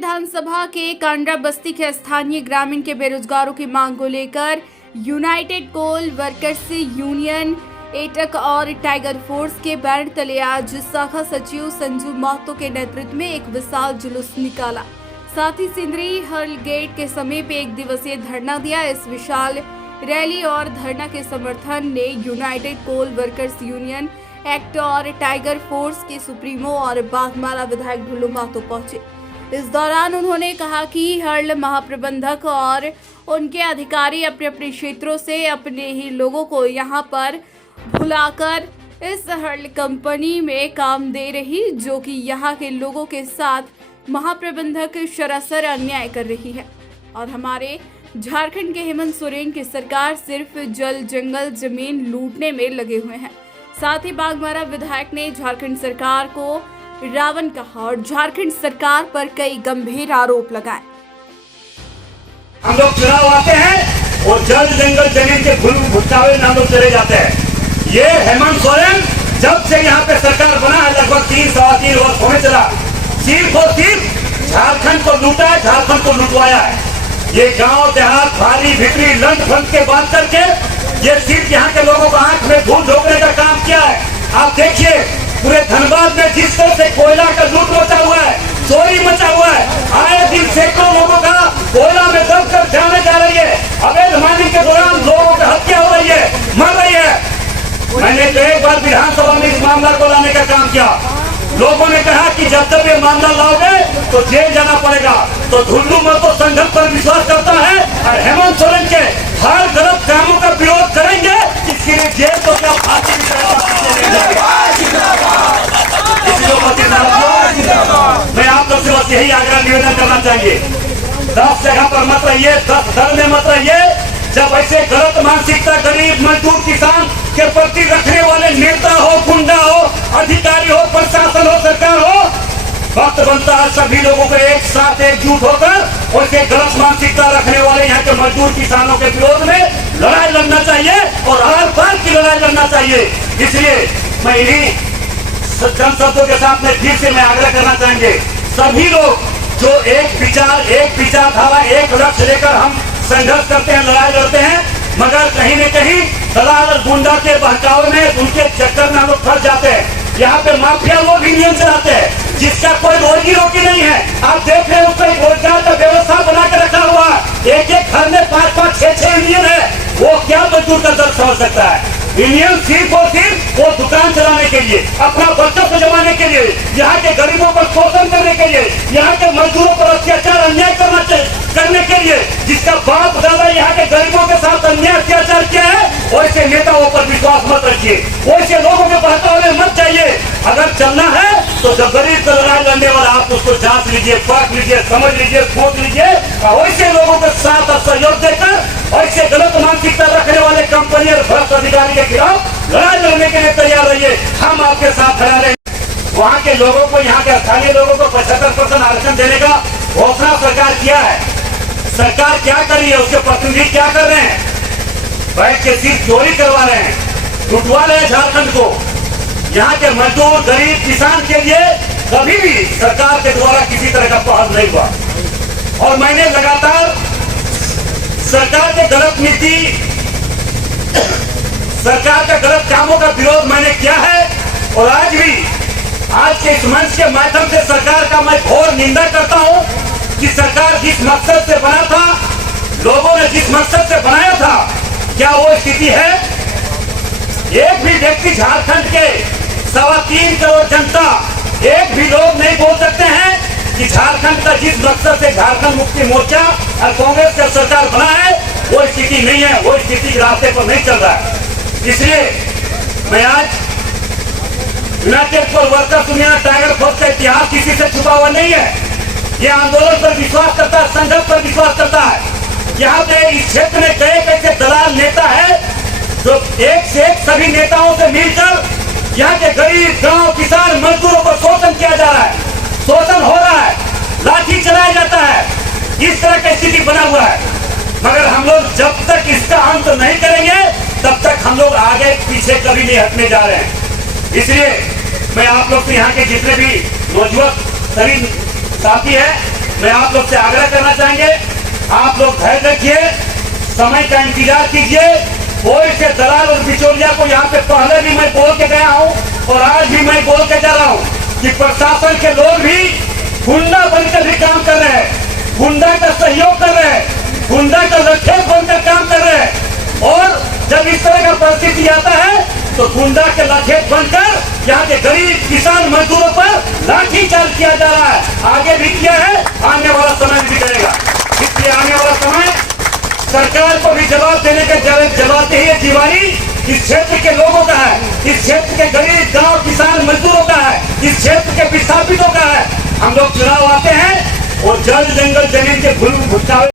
विधानसभा के कांड्रा बस्ती के स्थानीय ग्रामीण के बेरोजगारों की मांग को लेकर यूनाइटेड कोल वर्कर्स यूनियन एटक और टाइगर फोर्स के बैनर तले आज शाखा सचिव संजू महतो के नेतृत्व में एक विशाल जुलूस निकाला। साथ ही सिंदरी हल गेट के समीप एक दिवसीय धरना दिया। इस विशाल रैली और धरना के समर्थन में यूनाइटेड कोल वर्कर्स यूनियन एक्ट और टाइगर फोर्स के सुप्रीमो और बाघमारा विधायक ढुल्लू महतो पहुंचे। इस दौरान उन्होंने कहा कि हर्ल महाप्रबंधक और उनके अधिकारी अपने अपने क्षेत्रों से अपने ही लोगों को यहां पर बुलाकर इस हर्ल कंपनी में काम दे रही, जो कि यहां के लोगों के साथ महाप्रबंधक सरासर अन्याय कर रही है। और हमारे झारखंड के हेमंत सोरेन की सरकार सिर्फ जल जंगल जमीन लूटने में लगे हुए हैं। साथ ही बाघमारा विधायक ने झारखंड सरकार को रावण कहा और झारखंड सरकार पर कई गंभीर आरोप लगाए। हम लोग चुनाव आते हैं और जल जंगल जमीन के भुट्टावे में हम लोग चले जाते हैं। ये हेमंत सोरेन जब से यहाँ पे सरकार बना है लगभग 3-3.25 वर्ष होने चला, सिर्फ और सिर्फ झारखंड को लूटा है, झारखंड को लुटवाया है। ये गांव देहात भारी भित्री लंड फंड के बात करके ये सिर्फ यहाँ के लोगों को आंख में धूल झोंकने का काम किया है। आप देखिए पूरे धनबाद में जिस तरह से कोयला का लूट मचा हुआ है, चोरी मचा हुआ है, आए दिन सैकड़ों लोगों का कोयला में दब कर जाने जा रही है। अवैध माइनिंग के दौरान लोगों की हत्या हो रही है, मर रही है। मैंने तो एक बार विधानसभा में इस मामला को लाने का काम किया। लोगों ने कहा कि जब तक ये मामला लाओगे तो जेल जाना पड़ेगा। तो ढुल्लू महतो संघर्ष पर विश्वास करता है और हेमंत सोरेन के हर गलत कामों का विरोध करेंगे। इसके लिए जेल तो क्या फांसी भी मैं आप लोग से बस यही आग्रह निवेदन करना चाहिए, 10 जगह पर मत रहिए, 10 दल में मत रहिए। जब ऐसे गलत मानसिकता गरीब मजदूर किसान के प्रति रखने वाले नेता हो, गुंडा हो, अधिकारी हो, प्रशासन हो, सरकार हो, वक्त बनता है सभी लोगों को एक साथ एकजुट होकर और के गलत मानसिकता रखने वाले यहाँ के मजदूर किसानों के विरोध में लड़ाई लड़ना चाहिए और आर पार की लड़ाई लड़ना चाहिए। इसलिए मैं इन्हीं जन शब्दों के साथ में फिर से मैं आग्रह करना चाहेंगे, सभी लोग जो एक विचारधारा एक लक्ष्य लेकर हम संघर्ष करते हैं, लड़ाई लड़ते हैं, मगर कहीं न कहीं दलाल और गुंडा के बहकावे में उनके चक्कर में हम लोग फंस जाते हैं। यहाँ पे माफिया लोग इंडियन चलाते हैं जिसका कोई रोजी रोटी नहीं है। आप देख रहे हो कोई रोजगार का व्यवस्था बना के रखा हुआ है, एक घर में 5-5, 6-6 इंडियन है। वो क्या मजदूर का दर्द समझ सकता है? इंडियन सिर्फ और सिर्फ वो दुकान चलाने के लिए, अपना बच्चों को जमाने के लिए, यहाँ के गरीबों पर शोषण करने के लिए, यहाँ के मजदूरों पर अत्याचार अन्याय करने के लिए, जिसका बाप दादा यहाँ के गरीबों के साथ अन्याय अत्याचार किया है, वैसे नेताओं पर विश्वास मत रखिए, वैसे लोगों के बहकावे मत जाइए। अगर चलना है तो जब गरीब का लड़ाई लड़ने वाला आप उसको जांच लीजिए, परख लीजिए, समझ लीजिए, सोच लीजिए और वैसे लोगों के साथ सहयोग देकर ऐसे गलत मानसिकता रखने वाले कंपनी और भ्रष्ट अधिकारी के खिलाफ लड़ाई लड़ने के लिए तैयार रहिए। हम आपके साथ खड़ा रहेंगे। वहाँ के लोगों को, यहाँ के स्थानीय लोगों को 75% आरक्षण देने का घोषणा सरकार किया है। सरकार क्या कर रही है, उसके प्रतिनिधि क्या कर रहे हैं? बैठ के सिर्फ चोरी करवा रहे हैं, लुटवा रहे हैं झारखंड को। यहाँ के मजदूर गरीब किसान के लिए कभी भी सरकार के द्वारा किसी तरह का पहल नहीं हुआ। और मैंने लगातार सरकार के गलत नीति, सरकार के गलत कामों का विरोध मैंने किया है और आज भी आज के इस मंच के माध्यम से सरकार का मैं घोर निंदा करता हूं कि सरकार जिस मकसद से बना था, लोगों ने जिस मकसद से बनाया था, क्या वो स्थिति है? एक भी व्यक्ति झारखंड के 3.25 करोड़ जनता, एक भी लोग नहीं बोल सकते हैं कि झारखंड का जिस मकसद से झारखंड मुक्ति मोर्चा और कांग्रेस का सरकार बना है वो स्थिति नहीं है, वो स्थिति के रास्ते पर नहीं चल रहा है। इसलिए मैं आज यूनाइटेड कोल वर्कर्स यूनियन टाइगर फोर्स का इतिहास किसी से छुपा हुआ नहीं है। ये आंदोलन पर विश्वास करता है, संघर्ष पर विश्वास करता है। यहाँ पे इस क्षेत्र में कई ऐसे दलाल नेता है जो एक से एक सभी नेताओं से मिलकर यहाँ के गरीब गांव किसान मजदूरों पर शोषण किया जा रहा है, शोषण हो रहा है, लाठी चलाया जाता है। इस तरह की स्थिति बना हुआ है। मगर हम लोग जब तक इसका अंत नहीं करेंगे तब तक हम लोग आगे पीछे कभी नहीं हटने जा रहे हैं। इसलिए मैं आप लोग से यहाँ के जितने भी नौजवान सभी साथी हैं, मैं आप लोग से आग्रह करना चाहेंगे, आप लोग धैर्य रखिए, समय का इंतजार कीजिए। कोई से दलाल और बिचौलिया को यहाँ पे पहले भी मैं बोल के गया हूँ और आज भी मैं बोल के जा रहा हूँ कि प्रशासन के लोग भी गुंडा बनकर भी काम कर रहे हैं, गुंडा का सहयोग कर रहे हैं, गुंडा का लठेत बनकर काम कर रहे हैं। और जब इस तरह का परिस्थिति आता है तो गुंडा के लठेत बनकर यहाँ के गरीब किसान मजदूरों पर लाठीचार्ज किया जा रहा है। आगे भी किया है, आने वाला समय भी करेगा। इसलिए आने वाला समय सरकार को भी जवाब देने का जवाबदेही जिम्मेदारी इस क्षेत्र के लोगों का है, इस क्षेत्र के गरीब गांव किसान मजदूरों का है, इस क्षेत्र के विस्थापितों का है। हम लोग चुनाव आते हैं और जल जंगल जमीन के भूल भुगतावे